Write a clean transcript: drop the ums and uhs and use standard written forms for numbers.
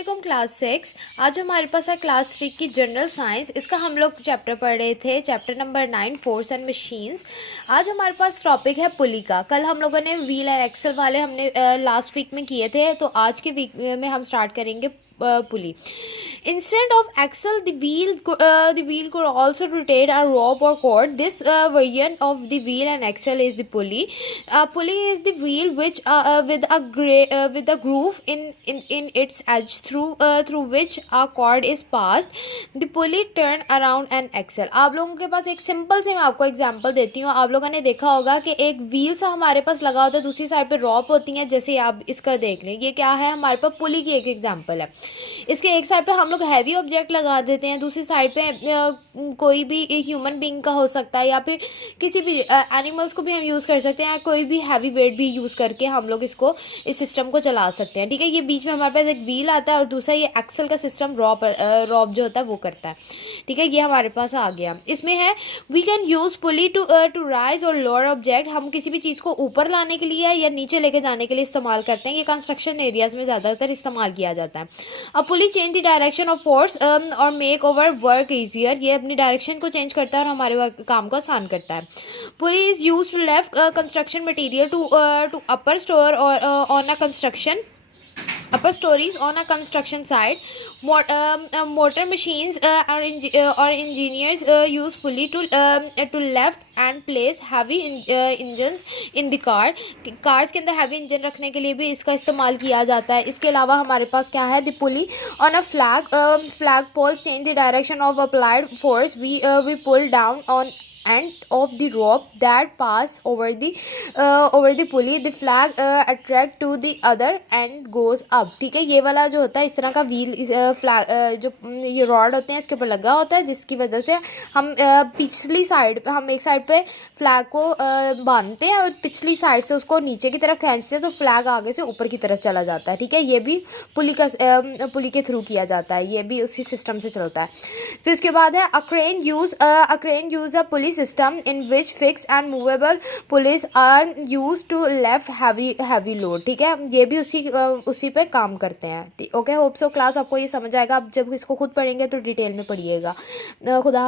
अस्सलाम क्लास 6। आज हमारे पास है क्लास 3 की जनरल साइंस। इसका हम लोग चैप्टर पढ़ रहे थे, chapter number 9 force and machines. आज हमारे पास टॉपिक है पुली का। कल हम लोगों ने व्हील एंड एक्सल वाले हमने लास्ट वीक में किए थे, तो आज के वीक में हम स्टार्ट करेंगे pulley. Instead of axle, the wheel could also rotate a rope or cord. This version of the wheel and axle is the pulley. Pulley is the wheel which with a groove in its edge through which a cord is passed. The pulley turn around an axle. आप लोगों के पास एक simple से मैं आपको example देती हूँ। आप लोगों ने देखा होगा कि एक व्हील सा हमारे पास लगा होता है, दूसरी साइड पे रॉप होती है। जैसे आप इसका देख लें, ये क्या है, हमारे पास पुली की एक एग्जांपल है। इसके एक साइड पे हम लोग हैवी ऑब्जेक्ट लगा देते हैं, दूसरी साइड पे कोई भी ह्यूमन बीइंग का हो सकता है, या फिर किसी भी एनिमल्स को भी हम यूज़ कर सकते हैं। कोई भी हैवी वेट भी यूज़ करके हम लोग इस सिस्टम को चला सकते हैं। ठीक है, ये बीच में हमारे पास एक व्हील आता है और दूसरा ये एक्सल का सिस्टम रॉप जो होता है वो करता है। ठीक है, ये हमारे पास आ गया। इसमें है we can use pulley to raise और लोअर ऑब्जेक्ट। हम किसी भी चीज़ को ऊपर लाने के लिए या नीचे लेके जाने के लिए इस्तेमाल करते हैं। ये कंस्ट्रक्शन एरियाज में ज़्यादातर इस्तेमाल किया जाता है। अब pulley change the direction of force और मेक ओवर वर्क ईजियर। ये अपनी डायरेक्शन को चेंज करता है और हमारे काम को आसान करता है। Pulley is use to left construction material to upper store और on a construction upper stories on a construction site. Motor machines or engineers use pulley to lift and place heavy engines in the car. Cars के अंदर heavy engine रखने के लिए भी इसका इस्तेमाल किया जाता है। इसके अलावा हमारे पास क्या है, the pulley on a flag pole change the direction of applied force. We pull down on end of the rope that pass over the pulley. The flag attract to the other end goes up. ठीक है, ये वाला जो होता है इस तरह का व्हील फ्लैग जो ये रॉड होते हैं इसके ऊपर लगा होता है, जिसकी वजह से हम पिछली साइड पे हम एक साइड पे फ्लैग को बांधते हैं और पिछली साइड से उसको नीचे की तरफ खींचते हैं, तो फ्लैग आगे से ऊपर की तरफ चला जाता है। ठीक है, ये भी पुली के थ्रू किया जाता है, ये भी उसी सिस्टम से चलता है। फिर उसके बाद है a crane use a pulley system in which fixed and movable pulleys are used to lift heavy load. ठीक है, ये भी उसी पे काम करते हैं। ओके, होप सो क्लास आपको ये समझ आएगा। आप जब इसको खुद पढ़ेंगे तो डिटेल में पढ़िएगा। खुदा